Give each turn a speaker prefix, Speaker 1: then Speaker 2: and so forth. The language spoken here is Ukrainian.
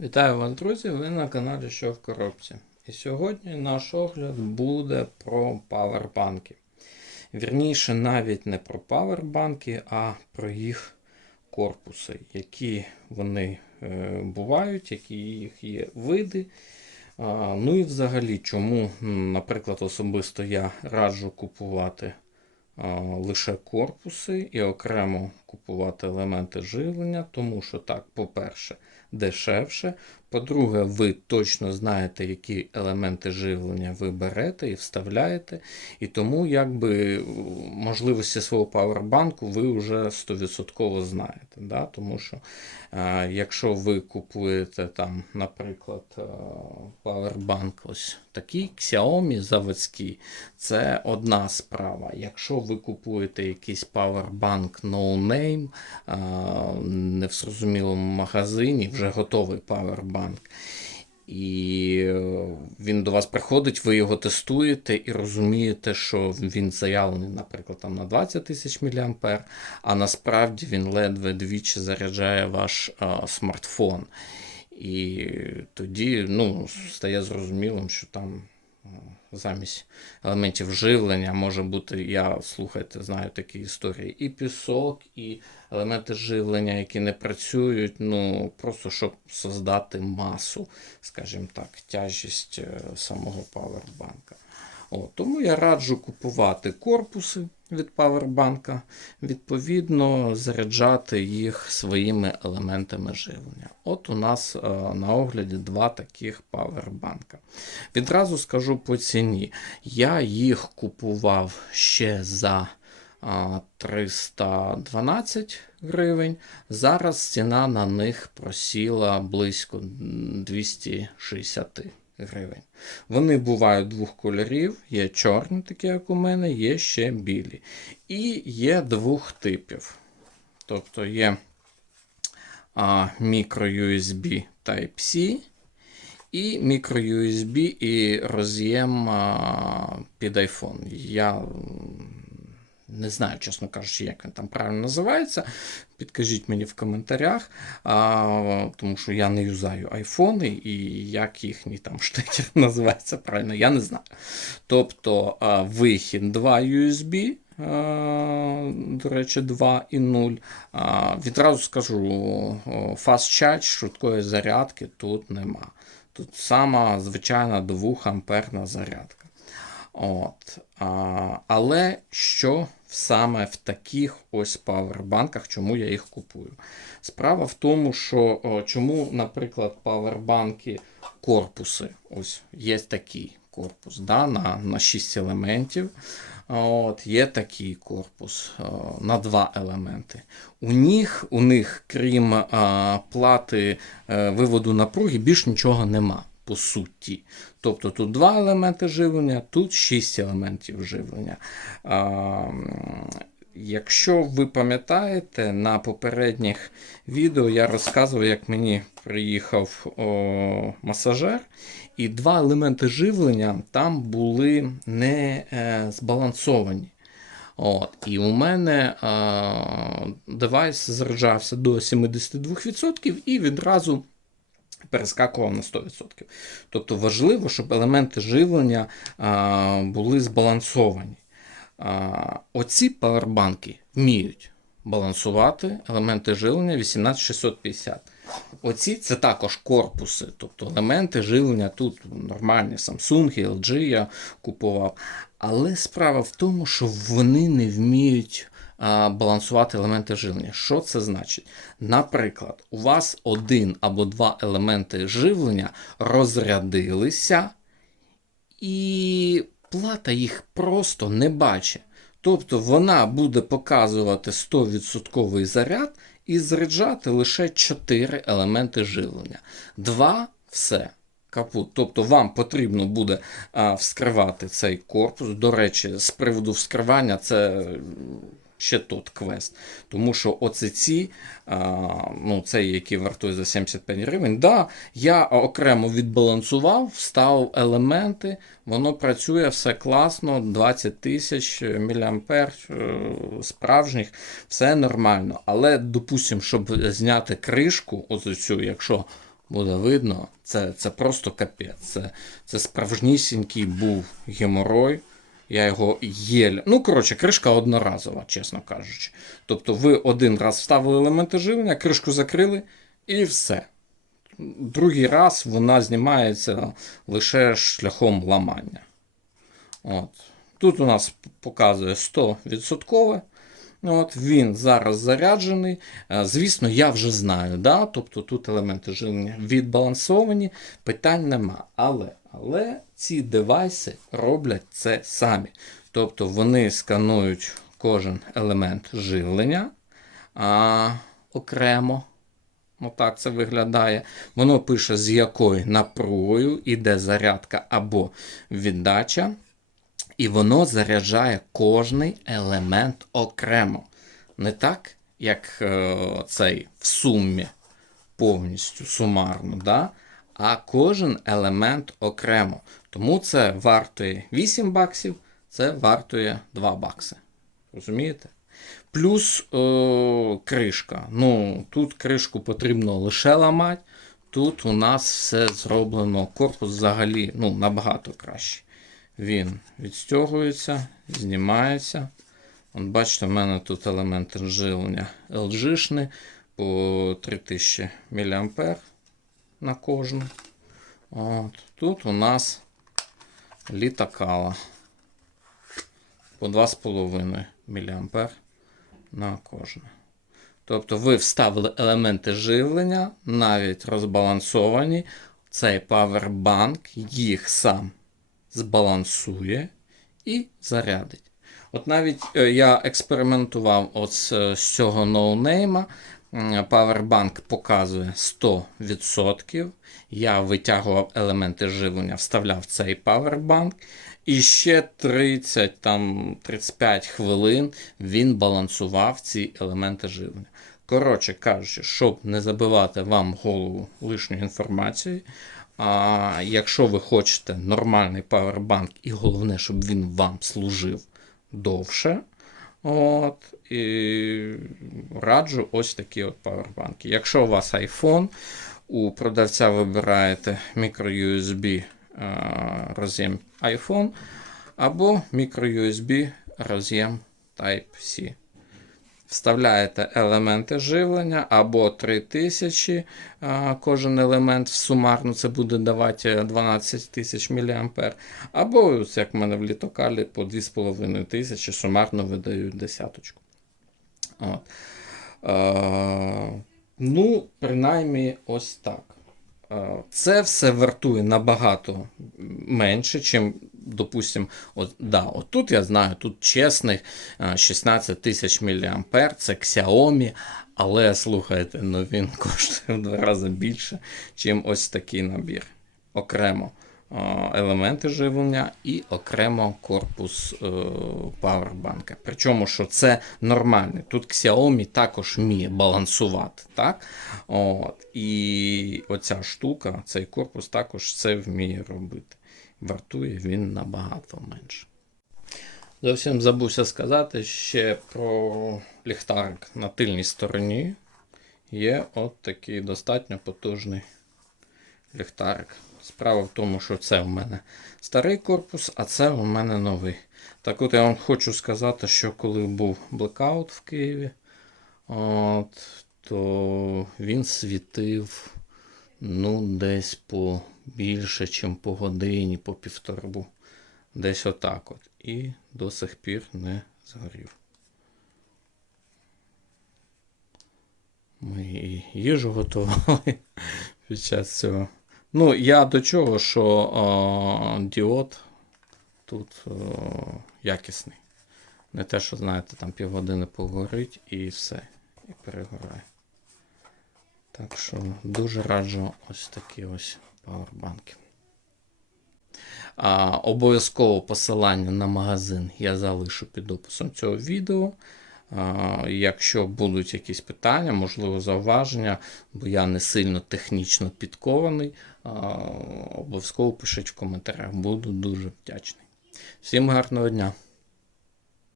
Speaker 1: Вітаю вас, друзі! Ви на каналі Що в коробці. І сьогодні наш огляд буде про павербанки. Вірніше, навіть не про павербанки, а про їх корпуси, які вони е, бувають, які їх є види. Ну і взагалі, чому, наприклад, особисто я раджу купувати лише корпуси і окремо купувати елементи живлення, тому що так, по-перше, дешевше. По-друге, ви точно знаєте, які елементи живлення ви берете і вставляєте. І тому, якби можливості свого павербанку ви вже 100% знаєте. Да? Тому що е, якщо ви купуєте там, наприклад, е, ось такий Xiaomi заводський, це одна справа. Якщо ви купуєте якийсь павербанк no name, е, не в зрозумілому магазині, вже готовий павербанк. І е, він до вас приходить, ви його тестуєте і розумієте, що він заявлений, наприклад, там на 20 тисяч мА, а насправді він ледве двічі заряджає ваш а, смартфон. І тоді ну, стає зрозумілим, що там а, замість елементів живлення може бути, я слухайте, знаю такі історії, і пісок, і елементи живлення, які не працюють, ну просто щоб создати масу, скажімо так, тяжість е, самого павербанка. О, тому я раджу купувати корпуси від павербанка, відповідно, заряджати їх своїми елементами живлення. От у нас е, на огляді два таких павербанка. Відразу скажу по ціні. Я їх купував ще за а, 312 гривень. Зараз ціна на них просіла близько 260 гривень. Вони бувають двох кольорів: є чорні, такі як у мене, є ще білі. І є двох типів. Тобто є а, micro USB Type-C і micro USB і роз'єм під iPhone. Я не знаю, чесно кажучи, як він там правильно називається. Підкажіть мені в коментарях, а, тому що я не юзаю айфони і як їхній там штекер називається правильно, я не знаю. Тобто а, вихід 2 USB. До речі, 2 і 0. Відразу скажу, fast charge швидкої зарядки тут нема. Тут сама звичайна 2 амперна зарядка. От. А, але що саме в таких ось павербанках, чому я їх купую? Справа в тому, що о, чому, наприклад, павербанки корпуси, ось є такий корпус да, на, на 6 елементів. От, Є такий корпус на два елементи. У них, у них крім а, плати е, виводу напруги, більш нічого нема по суті. Тобто тут два елементи живлення, тут шість елементів живлення. А, Якщо ви пам'ятаєте, на попередніх відео я розказував, як мені приїхав о, масажер, і два елементи живлення там були не е, збалансовані. От, і у мене е, девайс заряджався до 72% і відразу перескакував на 100%. Тобто важливо, щоб елементи живлення а, були збалансовані. А, оці павербанки вміють балансувати елементи живлення 18650. Оці це також корпуси, тобто елементи живлення тут нормальні, Samsung, LG я купував. Але справа в тому, що вони не вміють балансувати елементи живлення. Що це значить? Наприклад, у вас один або два елементи живлення розрядилися, і плата їх просто не бачить. Тобто вона буде показувати 100% заряд і заряджати лише 4 елементи живлення. Два все. Капут. Тобто вам потрібно буде а, вскривати цей корпус. До речі, з приводу вскривання це ще тот квест. Тому що оце ці, ну, цей, який вартує за 75 гривень, да, я окремо відбалансував, вставив елементи, воно працює все класно, 20 тисяч мА справжніх, все нормально. Але, допустимо, щоб зняти кришку, оцю, якщо буде видно, це, це просто капець. Це, це справжнісінький був геморой. Я його єль. Ну, коротше, кришка одноразова, чесно кажучи. Тобто ви один раз вставили елементи живлення, кришку закрили і все. Другий раз вона знімається лише шляхом ламання. От. Тут у нас показує 100%. От, він зараз заряджений. Е, Звісно, я вже знаю. Да? Тобто тут елементи живлення відбалансовані, питань нема. Але, але ці девайси роблять це самі. Тобто вони сканують кожен елемент живлення а, окремо. Отак це виглядає. Воно пише, з якою напругою іде зарядка або віддача. І воно заряджає кожний елемент окремо. Не так, як е, цей в сумі повністю сумарно, да? А кожен елемент окремо. Тому це вартує 8 баксів, це вартує 2 бакси. Розумієте? Плюс е, кришка. Ну, Тут кришку потрібно лише ламати. Тут у нас все зроблено, корпус взагалі ну, набагато краще. Він відстягується, знімається. От бачите, в мене тут елементи живлення LG-шні по 3000 мА на кожну. От. Тут у нас літакала по 2,5 мА на кожну. Тобто ви вставили елементи живлення, навіть розбалансовані. Цей павербанк їх сам збалансує і зарядить. От навіть е, я експериментував от з, з цього ноунейма. Powerbank показує 100%. Я витягував елементи живлення, вставляв цей Powerbank. І ще 30, там, 35 хвилин він балансував ці елементи живлення. Коротше кажучи, щоб не забивати вам голову лишньою інформацією, а якщо ви хочете нормальний павербанк, і головне, щоб він вам служив довше, от, і раджу ось такі от павербанки. Якщо у вас iPhone, у продавця вибираєте microUSB роз'єм iPhone або microUSB роз'єм Type-C. Вставляєте елементи живлення або 3000 кожен елемент сумарно це буде давати 12 тисяч мА. Або, як в мене в літокалі, по 2500 сумарно видають десяточку. От. Е, ну, принаймні, ось так. Це все вартує набагато менше, чим, допустим, от, да, тут я знаю, тут чесних 16 тисяч мА, це Xiaomi, але слухайте, ну він коштує в два рази більше, чим ось такий набір. Окремо елементи живлення і окремо корпус е, павербанка. Причому, що це нормальний. Тут Xiaomi також вміє балансувати. так? От. І оця штука, цей корпус також це вміє робити. Вартує він набагато менше. Зовсім забувся сказати ще про ліхтарик на тильній стороні. Є от такий достатньо потужний ліхтарик. Справа в тому, що це в мене старий корпус, а це у мене новий. Так от я вам хочу сказати, що коли був блекаут в Києві, от, то він світив ну, десь по більше, ніж по годині, по півтору. Десь отак от. І до сих пір не згорів. Ми і їжу готували під час цього. Ну, я до чого, що о, діод тут о, якісний. Не те, що, знаєте, там півгодини погорить і все. І перегорає. Так що дуже раджу ось такі ось пауербанки. Обов'язково посилання на магазин я залишу під описом цього відео. Якщо будуть якісь питання, можливо, зауваження, бо я не сильно технічно підкований, обов'язково пишіть в коментарях. Буду дуже вдячний. Всім гарного дня!